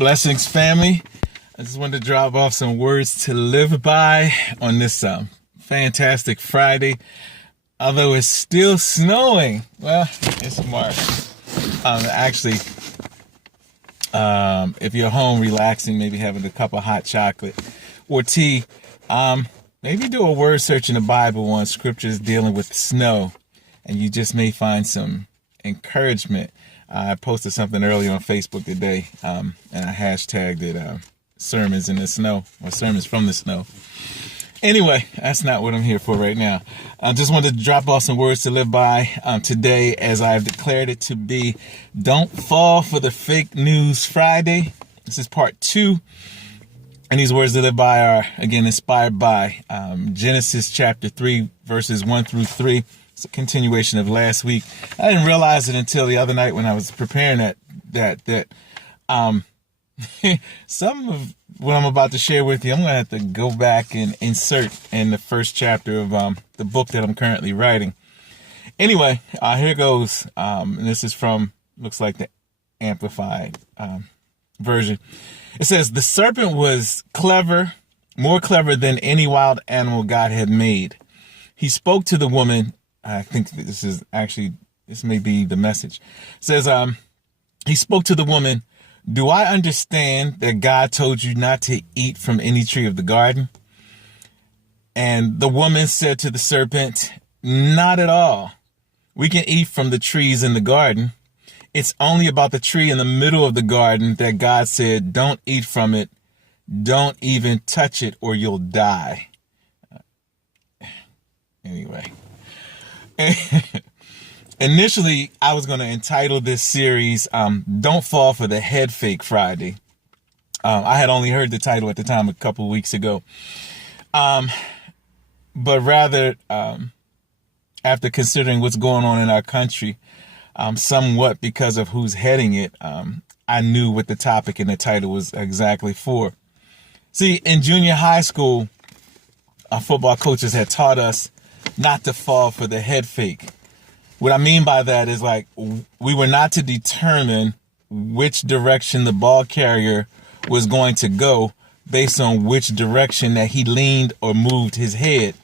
Blessings, family. I just wanted to drop off some words to live by on this fantastic Friday. Although it's still snowing. Well, it's March. If you're home relaxing, maybe having a cup of hot chocolate or tea, maybe do a word search in the Bible on scriptures dealing with snow, and you just may find some encouragement. I posted something earlier on Facebook today, and I hashtagged it sermons in the snow, or sermons from the snow. Anyway, that's not what I'm here for right now. I just wanted to drop off some words to live by today, as I've declared it to be Don't Fall for the Fake News Friday. This is part 2. And these words to live by are, again, inspired by Genesis chapter 3, verses 1 through 3. It's a continuation of last week. I didn't realize it until the other night when I was preparing that some of what I'm about to share with you, I'm going to have to go back and insert in the first chapter of the book that I'm currently writing. Anyway, here goes. And this is from, looks like the Amplified version. It says, the serpent was clever, more clever than any wild animal God had made. He spoke to the woman. I think this may be the message. It says, he spoke to the woman, do I understand that God told you not to eat from any tree of the garden? And the woman said to the serpent, not at all. We can eat from the trees in the garden. It's only about the tree in the middle of the garden that God said, don't eat from it. Don't even touch it or you'll die. Anyway. Initially, I was going to entitle this series, Don't Fall for the Head Fake Friday. I had only heard the title at the time a couple of weeks ago. But rather, after considering what's going on in our country, somewhat because of who's heading it, I knew what the topic and the title was exactly for. See, in junior high school, our football coaches had taught us not to fall for the head fake. What I mean by that is, like, we were not to determine which direction the ball carrier was going to go based on which direction that he leaned or moved his head.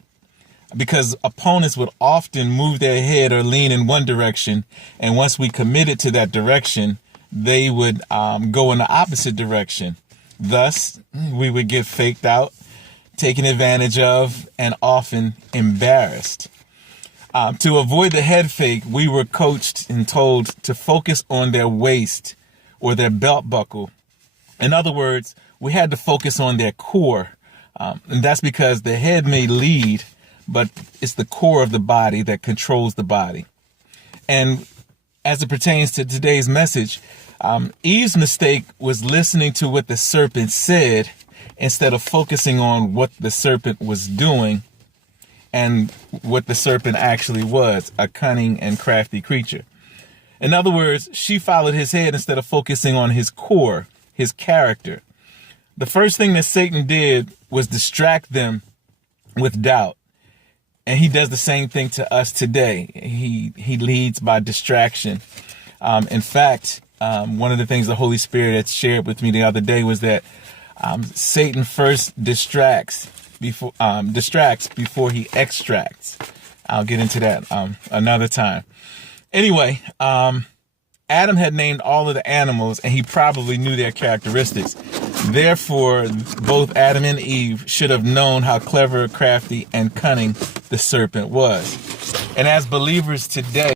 Because opponents would often move their head or lean in one direction, and once we committed to that direction, they would go in the opposite direction. Thus, we would get faked out, taken advantage of, and often embarrassed. To avoid the head fake, we were coached and told to focus on their waist or their belt buckle. In other words, we had to focus on their core. And that's because the head may lead, but it's the core of the body that controls the body. And as it pertains to today's message, Eve's mistake was listening to what the serpent said instead of focusing on what the serpent was doing and what the serpent actually was, a cunning and crafty creature. In other words, she followed his head instead of focusing on his core, his character. The first thing that Satan did was distract them with doubt. And he does the same thing to us today. He leads by distraction. In fact, one of the things the Holy Spirit had shared with me the other day was that Satan first distracts before he extracts. I'll get into that another time. Anyway, Adam had named all of the animals, and he probably knew their characteristics. Therefore, both Adam and Eve should have known how clever, crafty, and cunning the serpent was. And as believers today,